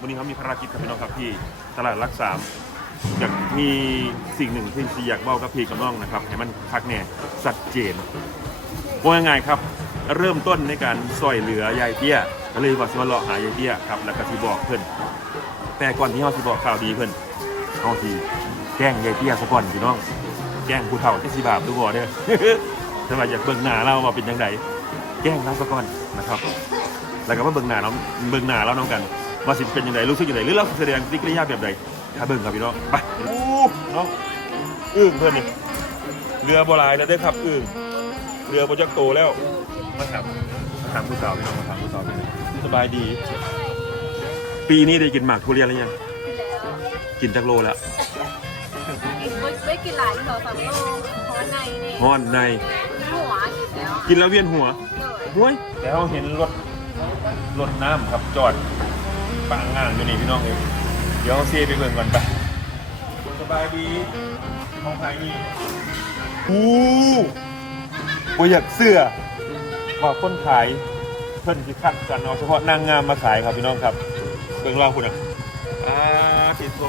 วันนี้เขามีภารกิจครับพี่น้องครับที่ตลาดรักสามอยากมีสิ่งหนึ่งที่อยากบอกกับพี่กับน้องนะครับให้มันคักแน่สัดเจนว่าง่ายๆครับ เริ่มต้นในการซอยเหลือยายเตี้ยก็เลยว่าสิมาเลาะหายายเตี้ยครับแล้วก็สิบอกเพื่อนแต่ก่อนที่เขาสิบอกข่าวดีเพื่อนเขาสิแกล้งยายเตี้ยซะก่อนพี่น้องแกล้งผู้เฒ่าที่สิบาปดูบ่เด้อแต่ว่าอยากเบิ่งหน้าเรามาเป็นยังไงแกล้งเราซะก่อนนะครับ แล้วก็มาเบิ่งหน้าเราเบิ่งหน้าเราน้องกัน ว่าสิเป็นยังไงรู้สึกยังไงหรือเราแสดงปฏิกิริยาแบบใดถ้าเบิ่งครับพี่น้องไปอู้น้องอึ้งเพื่อนนี่เรือโบราณแล้วได้อครับอึ้งเรือโปรจักโตแล้วมาถามมาถามผู้สาวพี่น้องมาถามผู้สาวพี่น้องสบายดี ปีนี้ได้กินหมากทุเรียนหรือยังกินจักโลแล้วไม่กินหลายเหรอสามโลเพราะในนี่ฮ้อนในหัวกินแล้วกินแล้วเวียนหัวเลยห้วยแต่เราเห็นรถรถน้ำครับจอด ปางงานอยู่นี่พี่น้องเองเดี๋ยวเอาเซไปเบิ่งก่อนไปสบายดีห้องไทยนี่อู้บ่อยากเสื้อว่าคนขายเพิ่นสิคัดกันเอาเฉพาะนางงามมาขายครับพี่น้องครับเบิ่งเราคุณอะอ่าติดตัว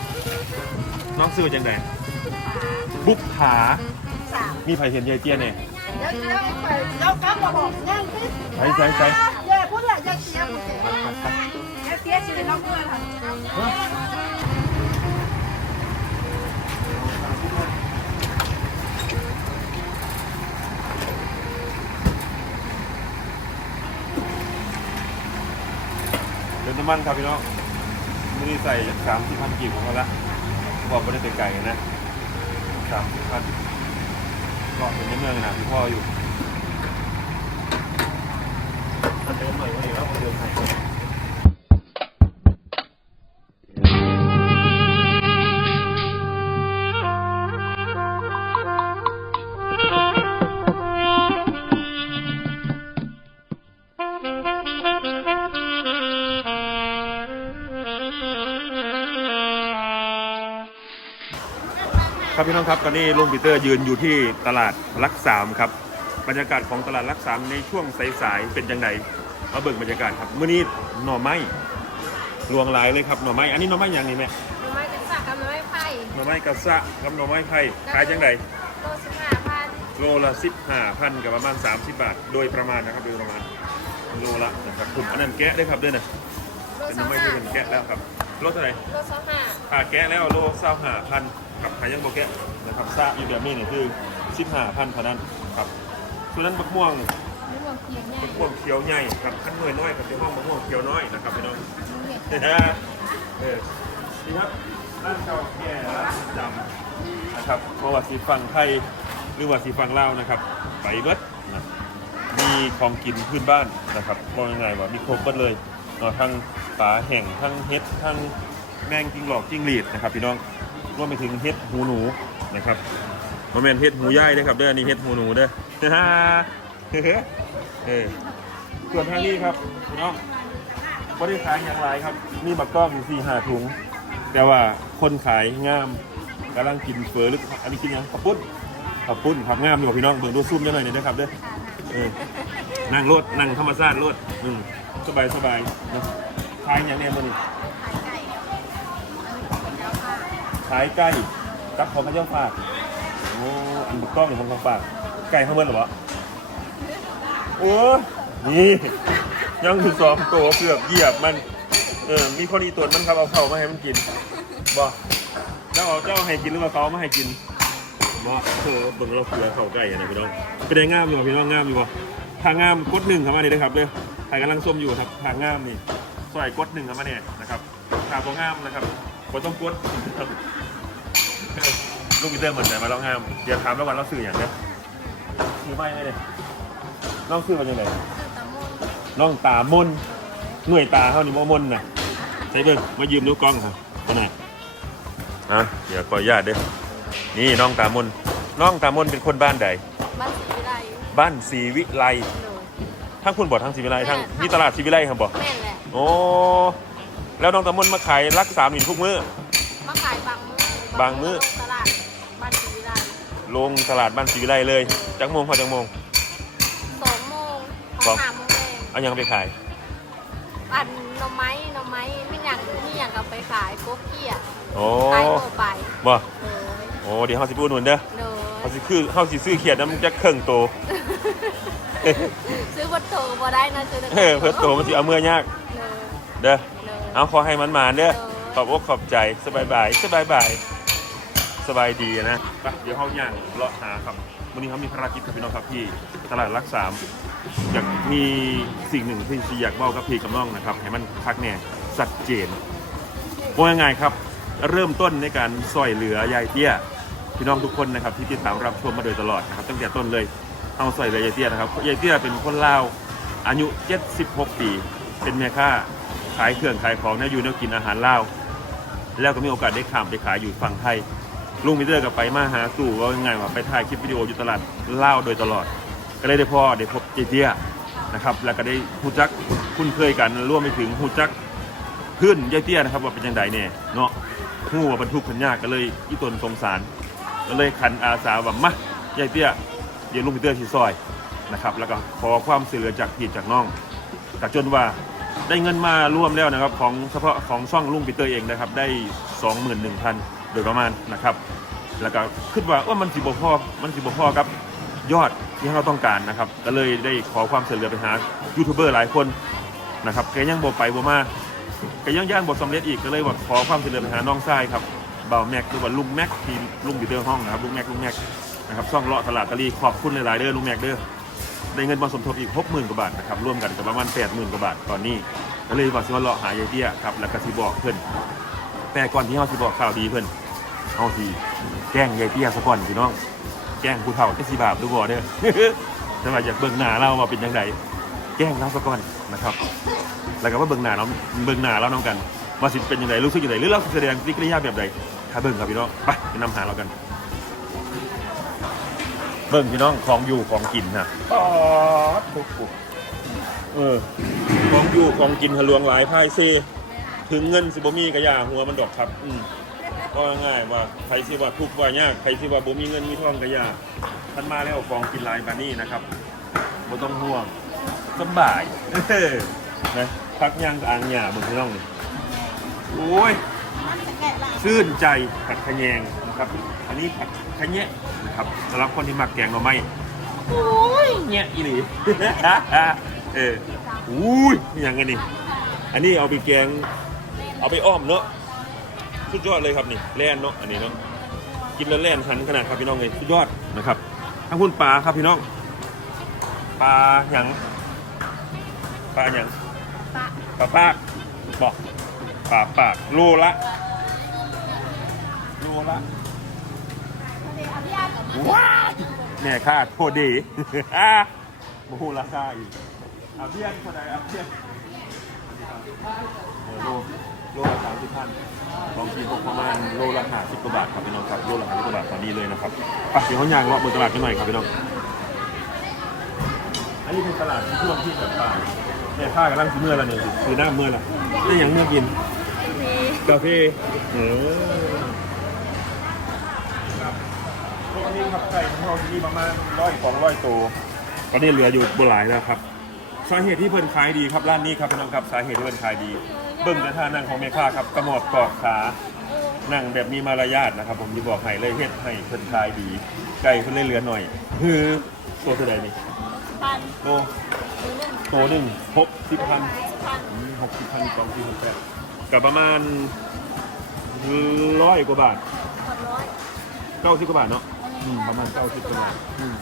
น้องซื้อจังไดบุกผาสามมีไผเห็นยายเตี้ยเนี่ยเดี๋ยวเดี๋ยวไปเดี๋ยวกลับมาบอกย่างสิใช่ใช่ใช่แย่พูดละย่าเสียพูดย่าเสีย ชีวิตน้องเพื่อนค่ะเติมน้ำมันครับพี่น้องไม่ได้ใส่สามสี่พันกีบของเขาละบอกไม่ได้ไปไกลนะสามสี่พันก็เป็นเมืองนะพี่พ่ออยู่เติมหน่อยก็ดีแล้วเติมให้ ครับพี่น้องครับตอนนี้ลุงปีเตอร์ยืนอยู่ที่ตลาดรักสามครับบรรยากาศของตลาดรักสามในช่วงสายๆเป็นยังไงมาเบิ่งบรรยากาศครับเมื่อนี้หน่อไม้รวงหลายเลยครับหน่อไม้อันนี้หน่อไม้อย่างนี้ไหมไม่กระสักกับไม่ไผ่หน่อไม้กระซะกับหน่อไม้ไผ่ขายจังไดโลสิบห้าพันโลละสิบห้าพันกับประมาณ30บาท โดยประมาณนะครับโดยประมาณโลละนะครับผมอันนั้นแกะได้ครับเด้วยนะโลเป็นสองไม่ห้าใช่เป็นแกะแล้วครับ โลเท่าไหร่โลสองห้าถ้าแกะแล้วโลเศร้าห้าพันกับขายยังโบแกะนะครับซาอยู่แบบนี้เนี่ยคือสิบห้าพันเท่านั้นครับส่วนนั้นมะม่วงไม่รวมเพียงใหญ่มะม่วงเขียวใหญ่ครับขั้นหน่วยน้อยครับเป็นห้องมะม่วงเขียวน้อยนะครับพี่น้องเห็ดเออดีครับร้านเก่าแก่ร้านประจำนะครับเพราะว่าสีฝั่งไทยหรือว่าสีฝั่งลาวนะครับ ไปเบิดนะมีของกินพื้นบ้านนะครับว่ายังไงว่ามีครบเบิดเลยเนาะทั้ง ปลาแห้งทั้งเห็ดทั้งแมงจิงหลอกจิงหรีดนะครับ พี่น้องรวมไปถึงเห็ดหูหนูนะครับโมเมนเห็ดหูย่ายนะครับเด้ออันนี่เห็ดหูหนูเด้อเออส่วนทางนี้ครับพี่น้องบริขายอย่างไรครับ มีบักกล้องอยู่สี่ห้าถุง แต่ว่าคนขายงามกำลังกินเฟอหรืออันนี้กินยังข้าวปุ้นข้าวปุ้นครับงามอยู่พี่น้องเบิ่งดูซุ่มยังหน่อยนะครับเด้อเออนั่งรถนั่งธรรมชาติรถสบายสบายนะ ขายอย่างเนี้ยมันนี่ขายไก่ตักของพระเจ้าฝากโอ้อันบักกล้องของเขาฝากไก่ข้างบนเหรอวะโอ้นี่ยังคือสองตัวเกือบเหยียบมันเออมีคนอีตัวมันครับเอาเข้ามาให้มันกินบ่เจ้าเอาเจ้าให้กินหรือว่าเขาเอามาให้กินบ่เออเบิ่งเราเกลือเข้าใกล้อะนะพี่น้องเป็นไงงามอยู่บ่พี่น้องงามอยู่บ่ทางงามกดหนึ่งเข้ามานี่นะครับเด้อใครกำลังส้มอยู่ครับทางงามนี่ ซอยกดหนึ่งเข้ามาเนี่ยนะครับทางบ่งามนะครับบ่ต้องกดครับเออลูกอีเตอร์เหมือนไหนมาแล้วงามเดี๋ยวถามแล้ววันเราซื้ออย่างเนี้ยซื้อไม่ไหมเนี่ยน้องซื้อมาจากไหนคือตะมุนน้องตามนหน่วยตาเขานี่บ่มนนะใช่เบิ่งมายืมนิ้วกล้องครับอันไหนอะเดี๋ยวขออนุญาตเด้อนี่น้องตามนน้องตามนเป็นคนบ้านใดบ้านสีวิไลบ้านศรีวิไลโดยทั้งคุณบอกทั้งศรีวิไลทั้งมีตลาดศรีวิไลครับบอกแม่นแหละ โอ้แล้วน้องตามนมาขายรักสามนี่ทุกมื้อ มาขายบางมื้อบางมื้อ ตลาดบ้านสีวิไลลงตลาดบ้านศรีวิไลเลยจักโมงพอจักโมง สองโมงสองห้าโมงเองเอายังไปขายอันหน่อไม้หน่อไม้ไม่อยากไม่อยากเอาไปขายโกเกี้ยโอ้ขายทั่วไปบ่โดยโอ้เดี๋ยวเฮาสิพูดหนุนเด้อโดยเฮาสิคือเฮาสิซื้อเขียดน้ำจักเครื่องโต ซื้อวัตถุบ่ได้นะซื้อเออเพิ่นโตมันสิเอาเมื่อยากโดย เด้อเอาขอให้มันมาเด้อขอบอกขอบใจสบายบายสบายบายสบายดีนะไปเดี๋ยวเฮาย่างเลาะหาครับวันนี้เขามีภารกิจกับพี่น้องครับที่ตลาดรักสามอยากมีสิ่งหนึ่งที่อยากบ้ากับพี่กับน้องนะครับ ให้มันคักแน่ชัดเจนว่าง่ายๆครับ เริ่มต้นในการซอยเหลือยายเตี้ยพี่น้องทุกคนนะครับที่ติดตามรับชมมาโดยตลอดนะครับตั้งแต่ต้นเลยเอาซอยเหลือยายเตี้ยนะครับยายเตี้ยเป็นคนลาวอายุ 76 ปี เป็นแม่ค้า ขายเครื่องขายของเนี่ยอยู่แนวกินอาหารลาวแล้วก็มีโอกาสได้ข้ามไปขายอยู่ฝั่งไทยลุงมิเตอร์กับไปมาหาสู่ว่ายังไงว่าไปถ่ายคลิปวิดีโออยู่ตลาดลาวโดยตลอด ก็เลยได้พ่อได้พบเจเจียนะครับแล้วก็ได้ฮู้จักคุ้นเคยกันร่วมไปถึงฮู้จักเพื่อนยายเตี้ยนะครับว่าเป็นยังไงเนี่ยเนาะฮู้ว่าบรรทุกขันยากก็เลยอีตนสงสารก็เลยขันอาสาว่ามายายเตี้ยเดี๋ยวลุงมิเตอร์ที่ซอยนะครับแล้วก็ขอความช่วยเหลือจากพี่จากน้องก็จนว่า ได้เงินมารวมแล้วนะครับของเฉพาะของช่องลุงปีเตอร์เองนะครับได้ 21,000 โดยประมาณนะครับ แล้วก็คิดว่าว่ามันสิบพอมันสิบพอกับยอดที่เราต้องการนะครับ ก็เลยได้ขอความช่วยเหลือไปหายูทูบเบอร์หลายคนนะครับแกยังบ่ไปบ่มาแกยังย่างบ่สำเร็จอีกก็เลยว่าขอความช่วยเหลือไปหาน้องชายครับเบาแม็กหรือว่าลุงแม็กที่ลุงอยู่เดิมห้องนะครับลุงแม็กลุงแม็กนะครับช่องเลาะตลาดตะลีขอบคุณหลายๆเด้อลุงแม็กเด้อ ได้เงินมาสมทบอีก 60,000กว่าบาทนะครับร่วมกันก็ประมาณ 80,000กว่าบาทตอนนี้ก็เลยว่าสิว่าเลาะหายายเตี้ยครับแล้วก็สิบอกเพิ่นแต่ก่อนที่เฮาสิบอกข่าวดีเพิ่นเอาทีแกล้งยายเตี้ยซะก่อนพี่น้องแกล้งผู้เฒ่าจะสีบาปดูบ่เด้อแต่ว่าอยากเบิ่งหน้าเรามาเป็นยังไงแกล้งเราซะก่อนนะครับ แล้วก็ว่าเบิ่งหน้าเราเบิ่งหน้าเราน้องกันว่าสิเป็นยังไงรู้สึกยังไงหรือเราสิแสดงปฏิกิริยาแบบใดถ้าเบิ่งครับพี่น้องไปไปนำหาเรากัน เบิ่งพี่น้องของอยู่ของกินนะป๊อดปุ๊บปุ๊บเออ ของอยู่ของกินทะลวงหลายพายเซถึงเงินสิบ่มีกระยาหัวมันดอกครับอืมก็ง่ายๆว่าใครที่ว่าทุกข์ว่ายากใครที่ว่าบ่มีเงินมีทองก็ยากท่านมาแล้วกองกินหลายปานนี้นะครับบ่ต้องห่วงสบายเออนะพักย่างกับอ่างหญ้าเบิ่งพี่น้องนี่โอ้ย ชื่นใจผัดขะแยงนะครับอั นนี้ผัดขะแยะนะครับสำหรับคนที่มักแกงหน่อไม้โอ้ยแยะอีหลี เอออุ้ยอหย่างกันนี่อันนี้เอาไปแกง เอาไปอ้อมเนาะสุดยอดเลยครับนี่แล่นเนาะอันนี้เนาะกินแล้วแล่นหันขนาดครับพี่น้องเลยสุดยอดนะครับทั้งคุณปลาครับพี่น้องปลาหยังปลาหยังปลาปากบอกปลาปากโลละโลละ ว้ายแม่ค่าโทษดีโมโหราคาอีกเอาเบี้ยนคนไหนเอาเบี้ยนเออโลโลละสามสิบพันลองกินพวกประมาณโลละห้าสิบกว่าบาทครับพี่น้องครับโลละห้าสิบกว่าบาทตอนนี้เลยนะครับไปเดี๋ยวเขาย่างเลาะบนตลาดกันหน่อยครับพี่น้องอันนี้เป็นตลาดที่ช่วงที่แบบป่าเนี่ยข้ากำลังซื้อเมื่อแล้วเนี่ยซื้อหน้าเมื่อละนี่ยังเมื่อกินกาแฟเออครับพ วกนี้ครับไก่ของเราที่นี่ประมาณร้อยสองร้อยตัวตอนนี้เหลืออยู่บหลายแล้วครับสาเหตุที่เพิ่นขายดีครับร้านนี้ครับพี่น้องครับสาเหตุที่เพิ่นขายดี เบิ่งแต่ท่านั่งของแม่ค้าครับกระหมอบกอกขานั่งแบบมีมารยาทนะครับ ผมจะบอกให้เลยเฮ็ดให้เพิ่นขายดี ไก่เพิ่นเลยเหลือหน่อยคือตัวเท่าไหร่นี่พันโตโตหนึ่งหกสิบพันหกสิบพันสองสี่หกแปดกับประมาณร้อยกว่าบาทคนร้อยเก้าสิบกว่าบาทเนาะ อืมประมาณเก้าสิบกว่าบาทอืม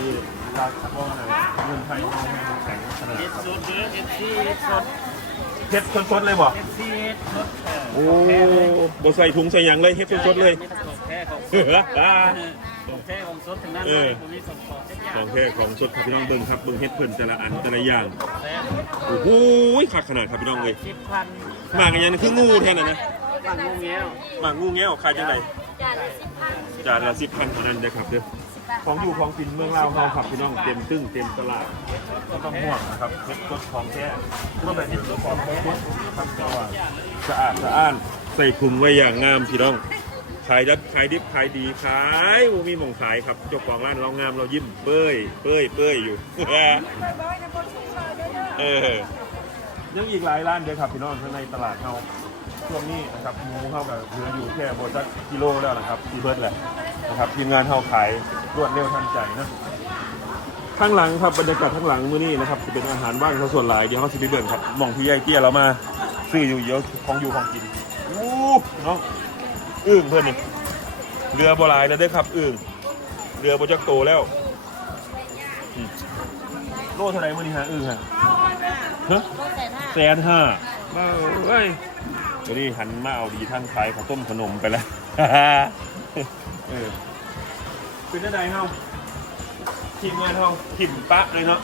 นี่ราคาว่าไงเงินไทยมองแพงแข็งขนาดเห็ดสดเด้อเห็ดซีเห็ดสดเฮ็ดสดๆเลยบ่เห็ดซีเห็ดสดเออโอ้บ่ใส่ถุงใส่หยังเลยเฮ็ดสดๆเลยมีแต่ของแท้ของเอออ่าของแท้ของสดทั้งนั้นเอเลอยผมมีสดของเจ็ดอย่าของงแท้ของสดครับพี่น้องเบิ่งครับเบิ่งเฮ็ดเพิ่นแต่ละอันแต่ละอย่างแท้โอ้โหคักขนาดครับพี่น้องเลยสิบพันหมากกันยังคืองูแท้น่ะนะ บางงูเงี้ยวหมากงูแง้วขายจังไดจานละสิบพันจานละสิบพันเท่านั้นเด้อครับเด้อของอยู่ของกินเมืองลาวเฮาครับพี่น้องเต็มตึ้งเต็มตลาดก็ต้องห่วงนะครับเฮ็ดสดของแท้ก็แบบเฮ็ดสดของแท้ครับแต่ว่าสะอาดสะอ้านใส่ถุงไว้อย่างงามพี่น้องขายดัดขายดิบขายดีขายบ่มีหม่องขายครับเจ้าของร้านเรางามเรายิ้มเป้ยเป้ยเป้ยอยู่ เออยังอีกหลายร้านเด้อครับพี่น้องข้างในตลาดเฮา ช่วงนี้นะครับหมูเฮากับเหลืออยู่แค่โบจักกิโลแล้วนะครับที่เบิร์ดแหละนะครับทีมงานเฮาขายรวดเร็วทันใจนะข้างหลังครับบรรยากาศข้างหลังมื้อนี้นะครับจะเป็นอาหารว่างซะส่วนหลายเดี๋ยวเฮาสิไปเบิ่งครับหม่องที่ยายเตี้ยเรามาซื้ออยู่เยอะของอยู่ของกินอู้เนาะอึ้งเพื่อนนี่เรือโบราณแล้วเด้อครับอึ้งเรือโบจักโตแล้วอืมโลเท่าไหร่มื้อนี้ฮะอึ้งฮะฮะแสนห้ามาเอ้ย เดี๋ยวนี้หันมาเอาดีทั้งขายข้าวต้มขนมไปแล้วเออเป็นได้ไดเฮาทีมงานเฮาทิมปะเลยเนาะ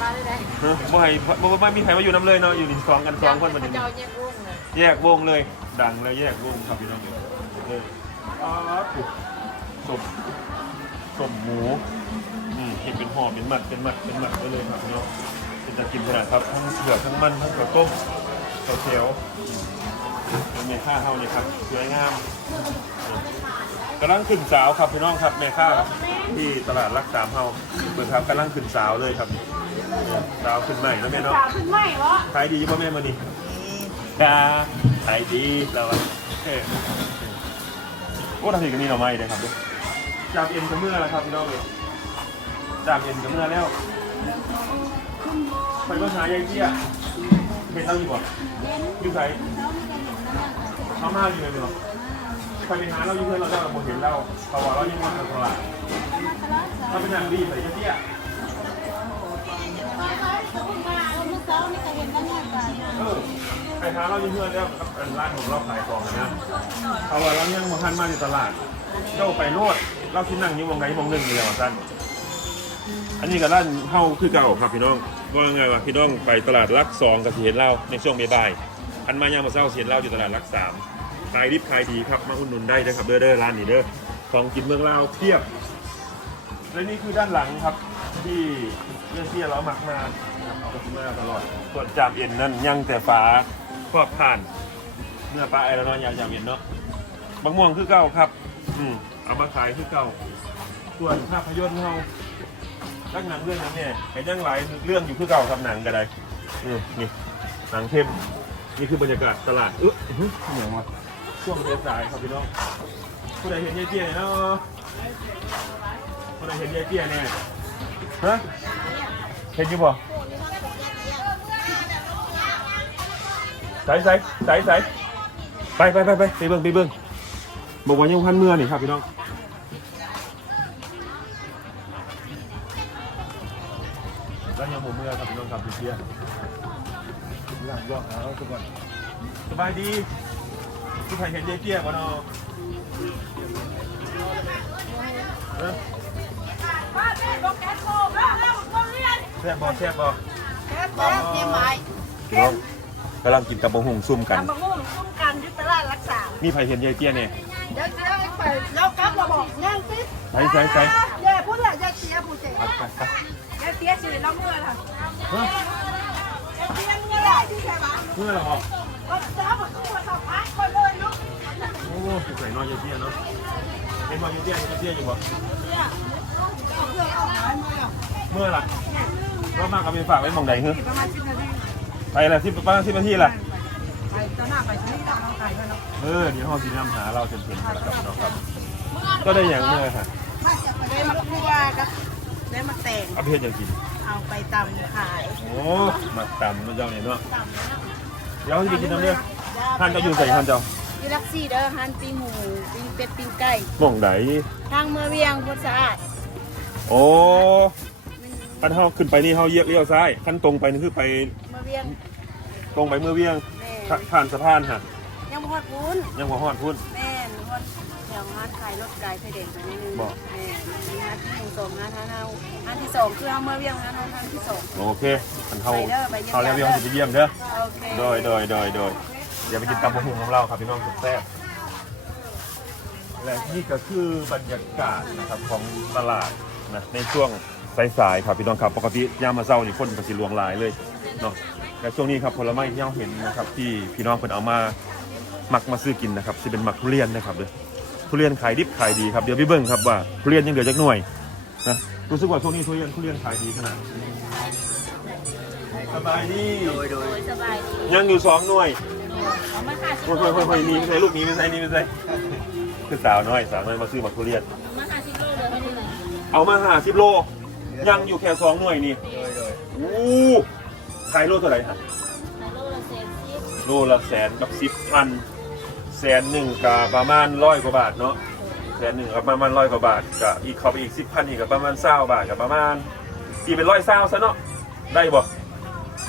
มาได้ไหมเออบ่ให้บ่บ่ไม่มีใครมาอยู่น้ำเลยเนาะอยู่ดินสองกันสองคนมาดิเจ้าแยกวงเลยแยกวงเลย ดังเลยแยกวงครับพี่น้องเอออ๋อถูกสมสมหมูอืมเห็นเป็นห่อเป็นหมัดเป็นหมัดเป็นหมัดไปเลยครับพี่น้องเป็นตะกินขนาดครับทั้งเผือกทั้งมันทั้งข้าวต้มข้าวเขียว เป็นเมค่าเท่านี้ครับสวยงามกำลังขึ้นสาวครับพี่น้องครับเมค่าที่ตลาดรักสามเฮาเปิดครับกำลังขึ้นสาวเลยครับสาวขึ้นใหม่แล้วแม่เนาะสาวขึ้นใหม่วะขายดีป่ะแม่มาดิจ้าขายดีแล้วอะเออโอ้ทำถึงกันนี่หน่อไม้เลยครับดูจามเอ็นกับเมื่อแล้วครับพี่น้องเลยจามเอ็นกับเมื่อแล้วไปมาหายายเกี้ยเห็นเราอยู่บ่อยู่ไหน เขามาอยู่เลยเนาะไปไปหาเรายู่เพื่อนเราได้เราบ่เห็นเราเขาว่าเรายังมาตลาดถ้าเป็นอย่างดีใส่เตี้ยเออไปหาเรายู่เพื่อนแล้วครับเป็นร้านของเราขายของนะเขาว่าเรายังมาทันมาในตลาดเจ้าไปโลดเราที่นั่งอยู่วงไหนวงหนึ่งนี่และว่าสั้นอันนี้ก็ร้านเฮาคือเก่าครับพี่น้องว่าไงวะพี่น้องไปตลาดรักสองกับสิเห็นเราในช่วงบ่าย อันมายามมาเศร้าเสียนเราอยู่ตลาดรักสามขายดิบขายดีครับมาอุดหนุนได้นะครับเด้อเด้อร้านนี้เด้อของกินเมืองลาวเพียบ และนี่คือด้านหลังครับที่เรื่องที่เรามักมาก็มาตลอดส่วนจามเอ็นนั่นยังแต่ฟ้าครอบผ่านเนื้อปลาไอแล้วเนยาจามเอ็นเนาะบางม่วงคือเก่าครับ อืมเอามาขายคือเก่า ส่วนภาพยนตร์เราตั้งหนังเรื่องนั้นเนี่ยเห็นยังหลายเรื่องอยู่คือเก่าครับหนังก็ได้อืมนี่หนังเข้ม นี่คือบรรยากาศตลาดเอ๊ะอื้อหือเหนียวมาช่วงเทสายครับพี่น้องผู้ใดเห็นยายเจี้ยเนี่ยเนาะผู้ใดเห็นยายเจี้ยเนี่ยฮะเห็นอยู่บ่ใส่ใส่ใส่ใส่ไปไปไปไปไปเบิ้งไปเบิ้งบอกว่ายังพันเมื่อนี่ครับพี่น้องแล้วยังผมเมื่อครับพี่น้องครับพี่เจี้ย หลังยอกแล้วทุกคนสบายดีที่ใครเห็นยายเกี้ยบ่เนาะเอ้ยป้าแม่บอกแกโตแล้วแล้วก็เรียนแซ่บบ่แซ่บบ่แกโตเยี่ยมไหมพี่น้องกำลังกินกับบะหุงซุ่มกันทำมะม่วงคุ้มกันยุทธราชรักษามีใครเห็นยายเตี้ยเนี่ยเดี๋ยวเดี๋ยวไปแล้วกลับมาบอกย่างสิใส่ใส่ใส่อย่าพูดละอย่าเสียผู้เสียไปไปไปอย่าเสียสิน้องเมื่อล่ะเฮ้ยอย่าเสียเมื่อไรที่ใช่ปะ เมื่อไหร่บ่ก็จ้าบอกตัวต่อพักคนเลยลูกโอ้โหใส่น้อยยายเตี้ยเนาะเห็นบ่ยายเตี้ยยายเตี้ยอยู่บ่เนี่ยเอาเพื่อนเอาหายมาแล้วเมื่อล่ะว่ามากกับไปฝากไว้หมองใดเฮ้ยประมาณสิบนาทีไปละสิบประมาณสิบนาทีล่ะไปตอนหน้าไปที่นี่เราเอาไก่ไปแล้วเออเดี๋ยวห้องสีน้ำหาเราเต็มๆกันแล้วครับพี่น้องครับ ก็ได้อย่างเมื่อค่ะได้มาพูดว่าก็ได้มาแต่งเอาไปเฮ็ดอย่างกิน เอาไปตำขายโอ้มาตำมาเจ้าเนี่ยเนาะเดี๋ยวจะไปกินน้ำเนี่ยท่านเจะอยู่ใส่ท่านเจ้ายูรักซี่เด้อฮันปีหมูปีเป็ดปีไก่หม่องใดทางเมืองเวียงพุทธสะอาดโอ้คันเฮาขึ้นไปนี่เฮาเยียกเลี้ยวซ้ายคันตรงไปนี่คือไปเมืองเวียงตรงไปเมื่อเวียงแม่ผ่าผ่านสะพานฮะยังบ่ฮอดพุ้นยังหัวหอดพุ่นแม่นฮอด แถวงานขายรถไก่ไฟแดงไปนิดนึงบอกแม่มีงานที่หนึ่งสองงานท่าเฮาอันที่สองคือเฮาเมืองเวียงงานทางที่สองโอเคคันเฮาไปเด้อไปเยี่ยมเฮาแล้วเวียงสิไปเยี่ยมเด้อโอเคโดยโดยโดยโดยอย่าไปกินตำบะหุ่งของเราครับพี่น้องแซ่บและนี่ก็คือบรรยากาศนะครับของตลาดนะในช่วงสายๆครับพี่น้องครับปกติยามมาเช้านี่คนก็สิลวงหลายเลยเนาะแต่ช่วงนี้ครับผลไม้ที่เราเห็นนะครับที่พี่น้องเพิ่นเอามามักมาซื้อกินนะครับสิเป็นมักทุเรียนนะครับเด้อ ทุเรียนขายดิบขายดีครับเดี๋ยวพี่เบิ้งครับว่าทุเรียนยังเหลือจักหน่วยนะรู้สึกว่าช่วงนี้ทุเรียนทุเรียนขายดีขนาดสบายดีโดยสบายดียังอยู่สองหน่วยเอามาห้าสิบโอ้ยโลโอ้ยโอ้ยนี่ไม่ใช่ลูกนี้ไม่ใช่นี่ไม่ใช่คือสาวน้อยสาวน้อยมาซื้อมาทุเรียนมาห้าสิบโลเลยให้ดูหน่อยเอามาห้าสิบโลยังอยู่แค่สองหน่วยนี่อู้ขายโลเท่าไหร่ฮะในโลละเซนซิบโลละแสนกับสิบพัน แสนหนึ่งกับประมาณร้อยกว่าบาทเนาะแสนหนึ่งกับประมาณร้อยกว่าบาทกับอีกเขาไปอีกสิบพันอีกกับประมาณเศร้าบาทกับประมาณที่เป็นร้อยเศร้าซะเนาะได้บ่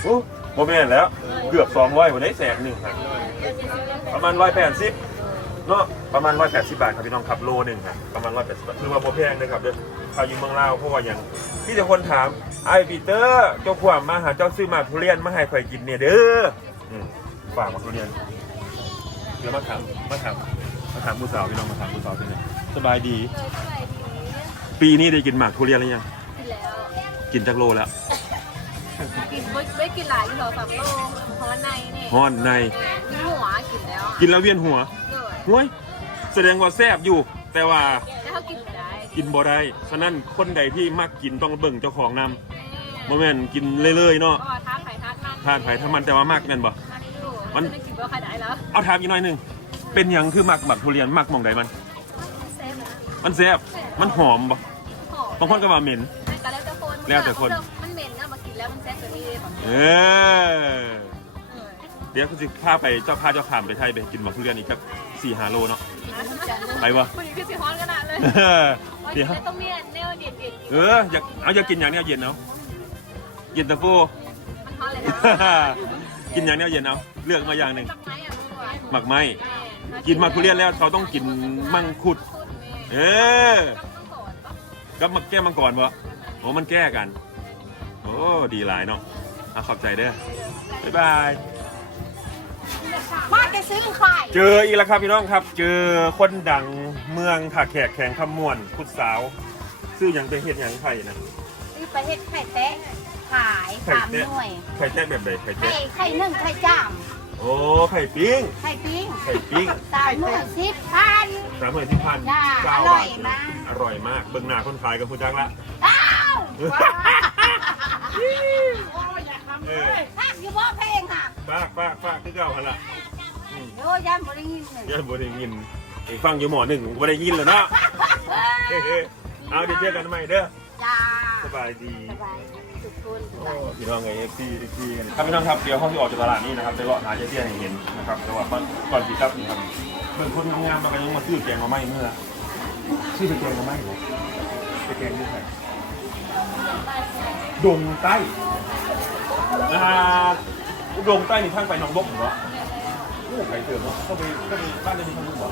โอ้โมแม่นแล้วเกือบสองร้อยวันนี้แสนหนึ่งครับประมาณร้อยแปดสิบเนาะประมาณร้อยแปดสิบบาทครับพี่น้องครับโลหนึ่งครับประมาณร้อยแปดสิบบาทคือว่าโมแพงเลยครับเด้อข้าวยิงเมืองลาวเพราะว่าอย่างพี่จะคนถามไอ้ปีเตอร์เจ้าขวามมาหาเจ้าซื้อมาทุเรียนมาให้ข่อยกินเนี่ยเด้อฝากมาทุเรียน เดี๋ยวมาถามมาถามมาถามผู้สาวพี่น้องมาถามผู้สาวที่ไหนสบายดีเลยสบายดี ปีนี้ได้กินหมากทุเรียนหรือยังกินแล้วกินจากโลแล้วกินไม่ไม่กินหลายอยู่หรอสามโลเพราะว่าในนี่ฮ้อนในมีหัวกินแล้วกินแล้วเวียนหัวเลยห้วยแสดงว่าแซ่บอยู่ แต่ว่าแล้วเขากินไม่ได้กินบ่ได้ฉะนั้นคนใดที่มักกินต้องเบิ่งเจ้าของนำบ่แม่นกินเรื่อยๆเนาะก็ท้าไผ่ท้ามันทานไผถ้ามันแต่ว่ามักแม่นบ่ มันอยู่มัมันนจะกินว่าใครได้แล้วเอาถามอีกหน่อยหนึงเป็นหยังคือมักหมักทุเรียนมักหมองใดมันเซฟนะมันแซ่บมันหอมบ่หอมบางคนก็ว่าเหม็นก็แล้วแต่คนแล้วแต่คน มันเหม็นนะมากินแล้วมันแซ่บแบบนี้แบบเออเดี๋ยวคุณสิพาไปเจ้าพาเจ้าขามไปไทยไปกินหมากทุเรียนอีกสักสี่หาโลเนาะ ไปวะคุณคือสีฮ้อนขนาดเลยเดี๋ยวต้องเมียนแนวเด็ดเด็ดเอออยากเอาอยากกินอย่างเนี้ยเย็นเอาเย็นตาโฟ มันฮ้อนเลยนะ กินอย่างเนี้ยเย็นเอาเลือกมาอย่างหนึ่งต้นไม้อะมึงว่ะหมักไหมกินหมากทุเรียนแล้วเขาต้องกินมังคุด เออกับมักแก้มังกรวะโอ้มันแก้กัน โอ้ดีหลายเนาะเอาขอบใจเด้อบ๊ายบายมาจะซื้อไข่เจออีกแล้วครับพี่น้องครับ เจอคนดังเมืองถาแขกแข่งขมวนพุทธสาว ซื้ออย่างเป็นเฮ็ดอย่างไข่นะนี่ประเทศไข่แตะ ขายสามหน่วยไข่แจ๊กแบบไหนไข่แจ๊ไข่กไข่นึ่งไข่จ้ามโอ้ไข่ปิ้ง ไข่ปิ้งไข่ปิ้งสามหน่วยสิบพัน สามหมื่นที่พันจ้าเก้าอร่บาอยทมาก อร่อยมากเบิ่งหน้าคนขายกับคุณจักละอ้าวเออภาคอยู่บ่เพลงค่ะฟากฟากฟากคือเก่าหันละอืมโอ้ยันบ่ได้ยินเลยยันบ่ได้ยินไอ้ฟังอยู่หมอหนึ่งบ่ได้ยินเลยเนาะเฮ้ยๆเอาเดี๋ยวเจอกันใหม่เด้อจ้าสบายดี สบายทุ พี่น้องไงเอฟซีเอฟซีกันครับพี่น้องครับเดี๋ยวห้องที่ออกจากตลาดนี้นะครับจะเลาะหาเจ๊เตี้ยให้เห็นนะครับแต่ว่าก่อนที่ครับนี่ครับเบิ่งคนงามๆมันก็ยังมาซื้อแกงมาไหม้เมื่อซื้อแกงมาไหม้เหรอไปแกงที่ไหนดงใต้อ่าดงใต้นี่ทางไปหนองบกเหรอโอ้ไปเติมเนาะเข้าไปเข้าไปบ้านได้มีคนรู้เหรอ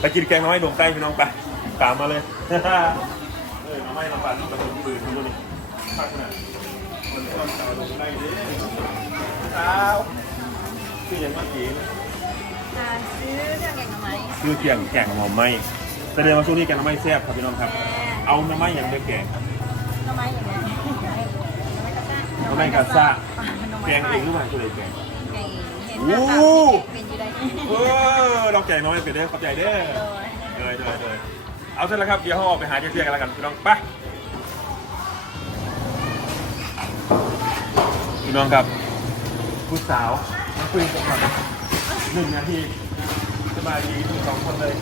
ไปกินแกงมาไหม้ดงใต้พี่น้องไปตามมาเลยเออมาไหม้ลำบากต้องไปถึงปืนคุณดูนี่าคขนาดมันก็ชาวลงได้เด้เช้าคือยังเมื่อกี้ซื้อเรื่องแกงหน่อไม้คือเกี่ยงแกงหอมไหมแสดงว่าช่วงนี้แกงหน่อไม้แซ่บครับพี่น้องครับ เอาหน่อไม้ยังไม่แกงหน่อไม้อย่างเงี้ยหน่อไม้กาซ่าแกงเองหรือเปล่าคืออะไรแกงไก่เห็นโอ้หน้าตาเป็นอยู่ได้เออเราแกงหน่อไม้เป็นเด้อขอบใจเด้อเลยเลยเลยเอาเสร็จแล้วครับเดี๋ยวเราออกไปหาเจ๊เจ๊กันแล้วกันพี่น้องไป พี่น้องครับผู้สาวมาคุยกันก่อนหนึ่งนาทีสบายดีทั้งสองคนเลย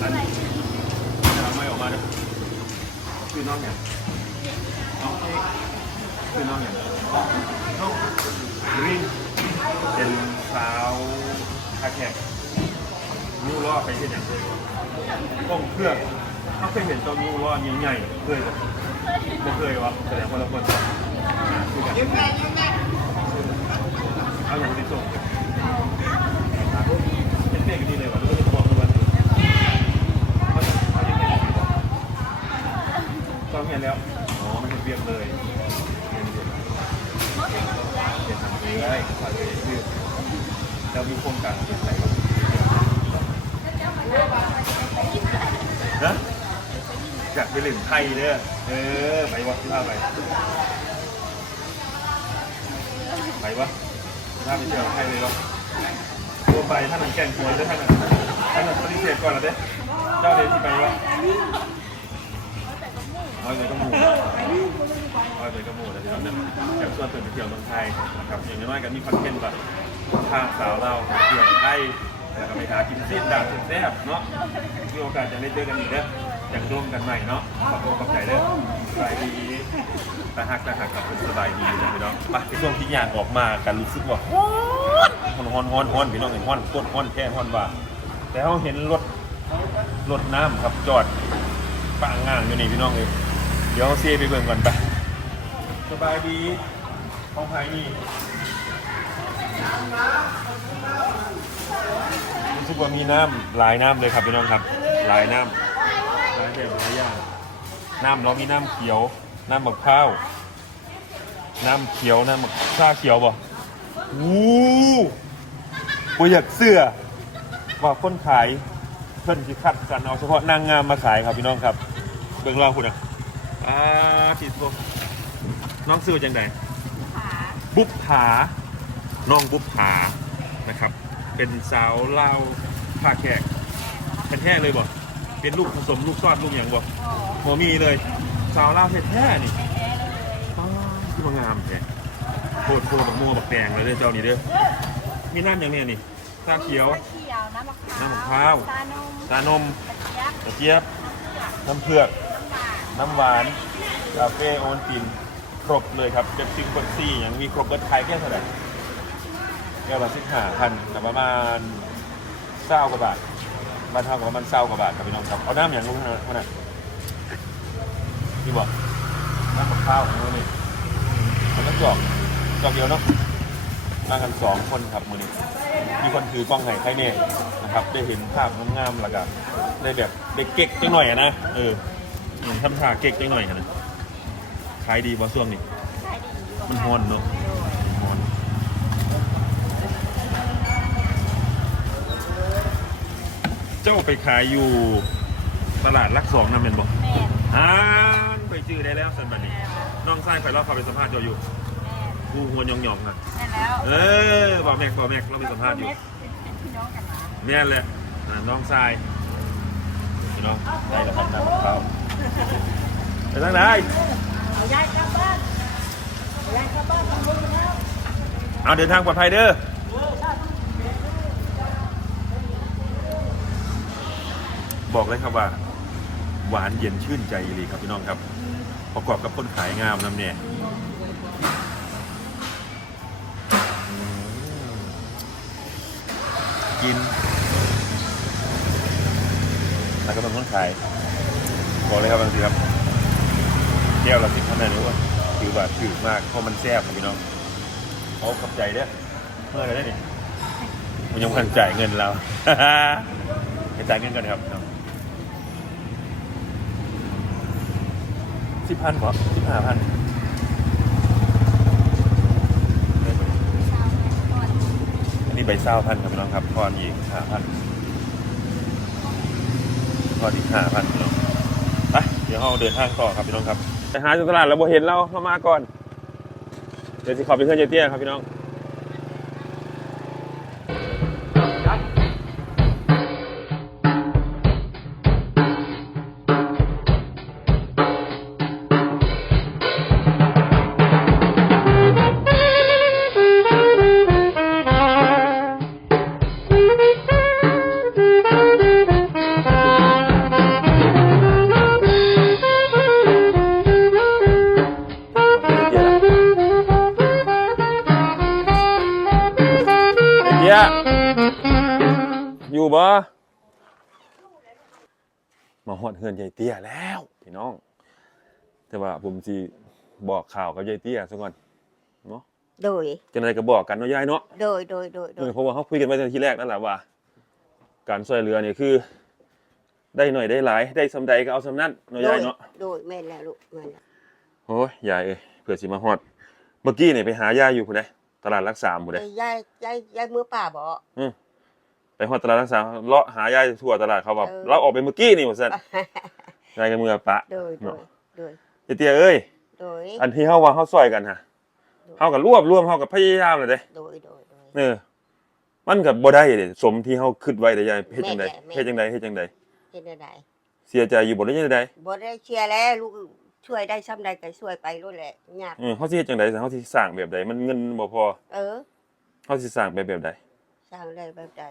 อันนี้ทำไม่ออกมาด้วยคือน้องเนี่ยน้องเอกคือน้องเนี่ยน้องรินเป็นสาวคาแขกนิ้วล้อไปเห็นอย่างเลยก้องเครื่องเขาเคยเห็นเจ้านิ้วล้อใหญ่ๆเคยปะไม่เคยวะแสดงคนละคน เอาอย่างที่ส่งเป็นเด็กดีเลยวะรู้ว่าจะบอกเลยว่าต้องเห็นแล้ว อ๋อ มันเรียบเลยเรียบเลยเรียบทำเลยเลยคือเรามีโครงการเปลี่ยนอะไรบ้างนะอยากไปเล่นไทยเด้อเออ ไปวะที่พาไป ถ้าไปเที่ยวไทยเลยวะตัวไปท่านนั้นแก่งหวยด้วยท่ามันท่ามันปฏิเสธก่อนละเด้เจ้าเดชที่ไปวะร้อยเมตรก็หมู่ร้อยเมตรก็หมู่นะพี่น้องเนี่ยอยากชวนเพื่นไปเที่ยวเมืองไทยนะครับอย่างน้อยก็มีคอนเทนต์แบบทางสาวเราเที่ยวไทยแล้วก็ไปหากินซีนดาบสุดแซ่บเนาะมีโอกาสจะได้เจอกันอีกเด้อ ยากร่วมกันใหม่เนาะขอบคุณขอบใจเด้อสบายดีตาหักตาหักกับคุณสบายดีนะพี่น้องไปในช่วงที่ยางออกมากันรู้สึกว่าฮ้อนฮ้อนฮ้อนฮ้อนพี่น้องเห็นฮ้อนก้นฮ้อนแค่ฮ้อนว่า แต่เขาเห็นรถรถน้ำครับจอดปางงานอยู่นี่พี่น้องเลยเดี๋ยวเซไปเบิ่งก่อนไปสบายดีห้องไผ่นี่รู้สึกว่ามีน้ำหลายน้ำเลยครับพี่น้องครับหลายน้ำ แบบหลายอย่างน้ำเรามีน้ำเขียว น้ำมะพร้าว น้ำเขียว น้ำมะชาเขียวบ่วู้บ่อยากเสื้อว่าคนขายเพิ่นสิคัดกันเอาเฉพาะนางงามมาขายครับพี่น้องครับเบิ่งรองคุณอะอ่าติดพวกน้องซื้อจังใดบุปผาน้องบุปผานะครับ เป็นสาวลาวผ้าแขกเป็นแท้เลยบ่ เป็นลูกผสมลูกซอดลูกอย่างบ่หมมีเลยสาวลาวแท้ๆนี่อ้าวที่มางามแท้โคตรโคตรบักมัวบักแดงเลยเด้อเจ้านี่เด้อมีน้ำอย่างเนี้ยนี่ชาเขียวเขียวน้ำมะพร้าวน้ำมะพร้าวชานมชานมกระเจี๊ยบกระเจี๊ยบน้ำเผือก น้ำหวานกาแฟโอนตินครบเลยครับเป็นซิงคนซี่อย่างมีครบเบิร์ดไทยแค่เท่าไหร่แก้วละสิบห้าพันแต่ประมาณเศร้ากว่าบาท บ้านเท่ากับมาณเศร้ากว่าบาทครับพี่น้องครับเอาน้ำอย่างนู้นเท่านั้นพี่บอกน้ำกับข้าวของนู้นนี่แล้วก็จอกจอกเดียวเนาะมากันสองคนครับมือนี้มีคนถือกล้องไห้ไทยเน่นะครับ ได้เห็นภาพงามๆแล้วก็ได้แบบได้เก๊กจังหน่อยนะเออทำท่าเก๊กจังหน่อยนะขายดีบ่ช่วงนี่มันฮอนเนาะ เจ้าไปขายอยู่ตลาดรักสองนำเป็นบ่แม่นอ่านไปจื้อได้แล้วสันบัดนี้ น้องชายไปรอบเขาไปสัมภาษณ์เจ้าอยู่แม่นกูหัวหยองๆนะแม่นแล้วเออบอกแม็กบอกแม็กเราไปสัมภาษณ์อยู่เป็นพี่น้องกันนะแม่นแหละอ่าน้องชายพี่น้องได้แล้วครับน้ำมะพร้าวไปทางไหนยายกลับบ้านยายกลับบ้านทำบุญแล้วเอาเดินทางปลอดภัยเด้อ บอกเลยครับว่า หวานเย็นชื่นใจเลยครับพี่น้องครับ ประกอบกับคนขายงามน้ำเนี่ยกิน แล้วก็เป็นคนขาย บอกเลยครับบางทีครับแก้วละสิบคะแนนนี่ว่าถือว่าถือมาก เพราะมันแซ่บครับพี่น้องเขาขอบใจเด้อเมื่อไรได้นี่ยมันยังพันจ่ายเงินเรา ไปจ่ายเงินกันครับพี่น้อง สิบพันกว่าสิบห้าพันอันนี้ใบเศร้าพันครับพี่น้องครับทอนอีกห้าพันทอนอีกห้าพันพี่น้องไปเดี๋ยวเราเดินทางต่อครับพี่น้องครับไปหาจุดตลาดเราบ่เห็นเราเข้ามาก่อนเดี๋ยวสิขอไปเพื่อนเจเตี้ยครับพี่น้อง เตี้ยอยู่บ่มาหอดเฮือนยายเตี้ยแล้วพี่น้อง แต่ว่าผมสิบอกข่าวกับยายเตี้ยซะก่อนเนาะโดยจังไดก็บอกกันเนาะยายเนาะโดยโดยโดยโดเออยเพราะว่าเขาคุยกันไว้ตั้งแต่ที่แรกนั่นแหละว่า การช่วยเหลือเนี่ยคือ ได้หน่อยได้หลาย ได้สำใดก็เอาสำนั้นเนาะยายเนาะโดยแม่นแล้วลูกแม่นแล้วโอ้ยยายเอ้ยเผื่อสิมาฮอด เมื่อกี้เนี่ยไปหายายอยู่ผู้ใด ตลาดรักษาผู้ใดไอ้ยายยายยายมือป่าบ่ไปฮอดตลาดรักษาเลาะหายายทั่วตลาดเขาบอกเออเราออกไปเมื่อกี้นี่ว่าซั่นยายกับมือปะโดยโดยโดยเตี้ยๆเอ้ยโดยอันที่เฮาว่าเฮาซอยกันฮะเฮาก็รวบรวมเฮาก็พยายามเลยเด้โดยโดยโดยเออมันก็บ่ได้เด้สมที่เฮาคิดไว้เด้ยายเฮ็ดจังได๋แม่นแหละเฮ็ดจังได๋เฮ็ดจังได๋เฮ็ดได้เสียใจอยู่บ่ได้จังได๋บ่ได้เชียร์แล้วลูก ช่วยได้ช่ำใดก็ช่วยไปรุ่นแหละยากเออเขาสิเฮ็ดจังได๋เขาสิสร้างแบบใดมันเงินบ่พอเออเขาสิสร้างแบบแบบใดสร้างได้แบบใด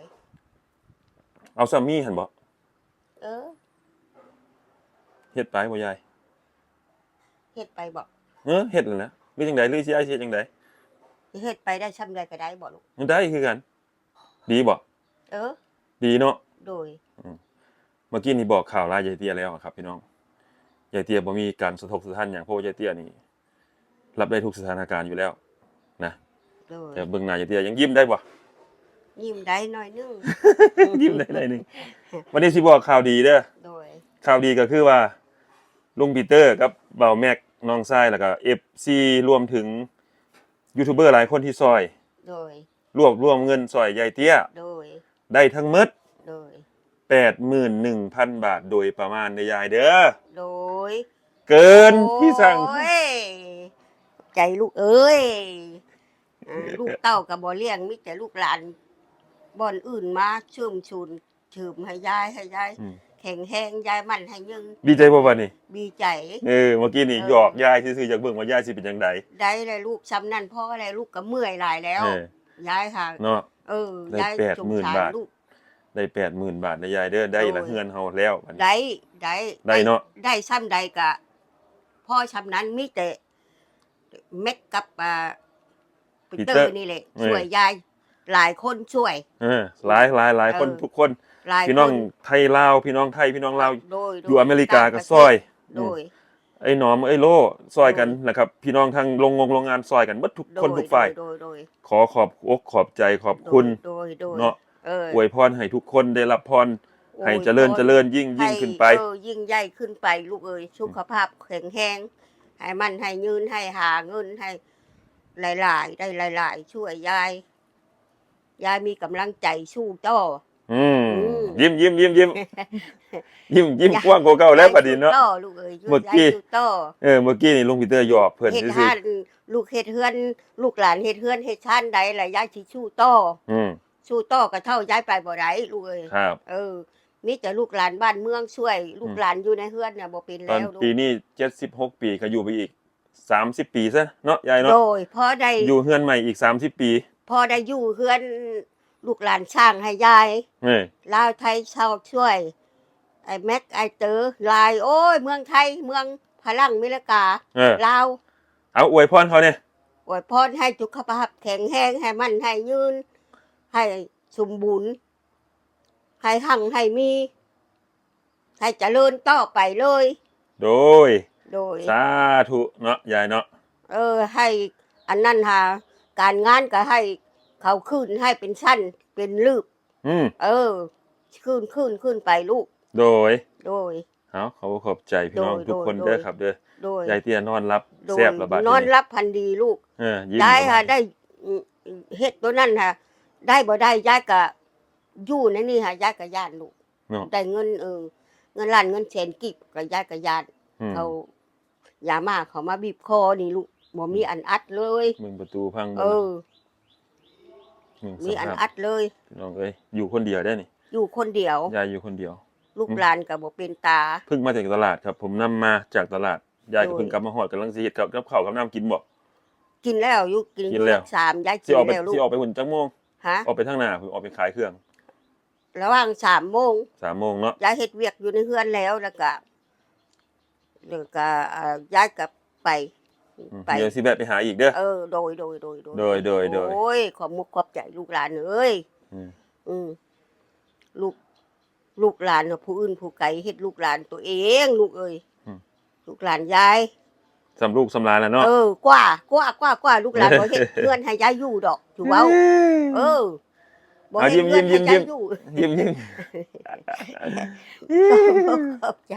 เอาซ้ำมีหั่นบ่เออเฮ็ดไปบ่ยายเฮ็ดไปบอกเออเฮ็ดแล้วนะหรือจังไดหรือสิยายสิเฮ็ดจังไดเฮ็ดไปได้ช่ำใดก็ได้บอกลูกมันได้คือกัน ดีบ่เออ ดีเนาะโดย เมื่อกี้นี่บอกข่าวรายยายเตี้ยแล้วอะครับพี่น้อง ยายเตี้ยบ่มีการสะทกสะท้านอย่างเพราะว่ายายเตี้ยนี่รับได้ทุกสถานการณ์อยู่แล้ว นะโดยแต่เบิ่งหน้ายายเตี้ยยังยิ้มได้บ่ ยิ้มได้หน่อยนึง ยิ้มได้หน่อยหนึงวันนี้สิบอกข่าวดีเด้อโดยข่าวดีก็คือว่าลุงปีเตอร์กับเบาแม็กน้องชายแล้วก็ FC รวมถึงยูทูบเบอร์หลายคนที่ซอย โดยรวบรวมเงินซอยยายเตี้ย โดยได้ทั้งหมดโดย81,000 บาทโดยประมาณในยายเด้อ โดย เกินที่สั่ง โอ้ยใจลูกเอ้ยอ่าลูกเต้ากับบ่เลี้ยงมิแต่ลูกหลานบ่อนอื่นมาชื่มชุนถืมให้ยายให้ยายอืม แข็งแห้งยายมันให้ยึงดีใจบ่บัดนี้ดีใจ เออเมื่อกี้นี่เออ หยอกยายซื่อๆอยากเบิ่งว่ายายสิเป็นจังไดได้เลยลูกซ้ำนั่นพ่ออะไรลูกก็เมื่อยหลายแล้ว เออยายค่ะ เนาะ เออได้ยายแปดสงหมื่นสารบาท ลูก ได้80,000บาทในยายเด้อได้ละโอ้ยเฮือนเฮาแล้วบัดนี้ ได้ได้ได้เนาะ ได้ซ้ำใดกะพ่อซ้ำนั้นมิแต่เม็ดกับอ่าปีเตอร์นี่แหละช่วยยาย หลายคนช่วย เออหลายหลายหลายคนเออทุกคน หลายพี่น้องคไทยลาวพี่น้องไทยพี่น้องลาวโดยโดอยู่อเมริกาก็ซอยโดย ไอ้หนอมไอ้โลซอยกันนะครับ พี่น้องทางโรงงงโรงงานซอยกันหมดทุกโดยคนทุกฝ่ายโดยโดยขอขอบอกขอบใจขอบคุณโดยโดยเนาะ เอออวยพรให้ทุกคนได้รับพรให้โอ้ยเจริญพรเจริญยิ่งยิ่งขึ้นไป ให้เออยิ่งใหญ่ขึ้นไปลูกเอ้ยสุขภาพแข็งแรงให้มันให้ยืนให้หาเงินให้หลาย ๆ ได้หลาย ๆ ช่วยยายยายมีกำลังใจสู้ต่อ อืมอืม ยิ้มยิ้มยิ้มยิ้มยิ้มยิ้มกว้างกว่าเก่าแล้วประเดี๋ยวเนาะยายสู้ต่อลูกเอ้ยเมื่อกี้ ยายสู้ต่อเออเมื่อกี้นี่ลุงปีเตอร์หยอกเพิ่นเฮ็ดซื่อทานลูกเฮ็ดเฮือน ลูกหลานเฮ็ดเฮือนเฮ็ดชานใดล่ะยายสิสู้ต่อ ๆอืม สู้ต่อก็เท่ายายไปบ่ได้ลูกเอ้ยครับ เออ มีแต่ลูกหลานบ้านเมืองช่วย ลูอืกมหลานอยู่ในเฮือนน่ะบ่เป็นตอนแล้วลูกปีนี้76ปีก็อยู่ไปอีก30ปีซะเนาะยายเนาะโดยพอได้อยู่เฮือนใหม่อีก30ปีพอได้อยู่เฮือนลูกหลานช่างให้ยายเอ้ยลาวไทยชาวช่วย ไอ้แม็กไอ้เตอลาย โอ้ย เมืองไทยเมืองพลังมิลกาเออลาวเอาอวยพรเขาเนี่ยอวยพรให้สุขภาพแข็งแรงให้มันให้ยืน ให้สมบูรณ์ ให้หังให้มี ให้เจริญต่อไปเลย โดย โดย สาธุเนาะยายเนาะเออ ให้อันนั้นหาการงานก็ให้เขาขึ้นให้เป็นชั้นเป็นลืบ อืมเออ ขึ้นขึ้นขึ้นไปลูก โดย โดย เอาเขาขอบใจพี่น้องโดยทุกคนโดย เด้อครับเด้อโดย ยายเตี้ยนอนรับโดยแซ่บระบาดนอนทีรับพันดีลูก เออยิ้มได้ค่ะได้อืมเฮ็ดตัวนั้นค่ะ ได้บ่ได้ยายก็อยู่ในนี่ค่ะยายก็ย่านลูกเนาะ ได้เงินเออเงินล้านเงินแสนกิบก็ยายก็ย่านอืมเขาอย่ามาเขามาบีบคอนี่ลูกบ่มีอันอัดเลย มึงประตูพังเออ มึงมีสอันภาพอัดเลย พี่น้องเอ้ยอยู่คนเดียวได้นี่อยู่คนเดียว ยายอยู่คนเดียว ลูกหลานก็บ่เป็นตา เพิ่งมาจากตลาดครับ ผมนำมาจากตลาด ยายก็โดยเพิ่งกลับมาฮอดกำลังสิเฮ็ดกับกับข้าวกับน้ำกินบ่ กินแล้วอยู่กินกินแล้ว สามยายสิกินออกไปแล้วลูสิกออกไปหุ่นจักโมง ฮะออกไปทางหน้าผมออกไปขายเครื่อง ระหว่างสามโมง3โมงเนาะยายเฮ็ดเวียกอยู่ในเฮือนแล้วแล้วก็แล้วก็เอ่อยายก็ไป อืมไป เดี๋ยวสิแวะไปหาอีกเด้อ เออโดยโดยโดยโดยโดยโดย โอ้ยขอบมุกขอบใจลูกหลานเอ้ย อืมอืมลูกลูกหลานน่ะผู้อื่นผู้ไกลเฮ็ดลูกหลานตัวเอง ลูกเอ้ยลูกหลานยาย สำลูกสำลานแล้วเนาะ เออกว่ากว่ากว่ากว่าลูกหลานบ่เฮ็ดเพื่อนให้ยายอยู่ดอกถูกเว้า เออบ่เอาเฮ็ยิ้ดมเพื่ยิ้อนมให้ยิ้มยายิ้ยมอยู่ยิ้มยิ้มขอบใจ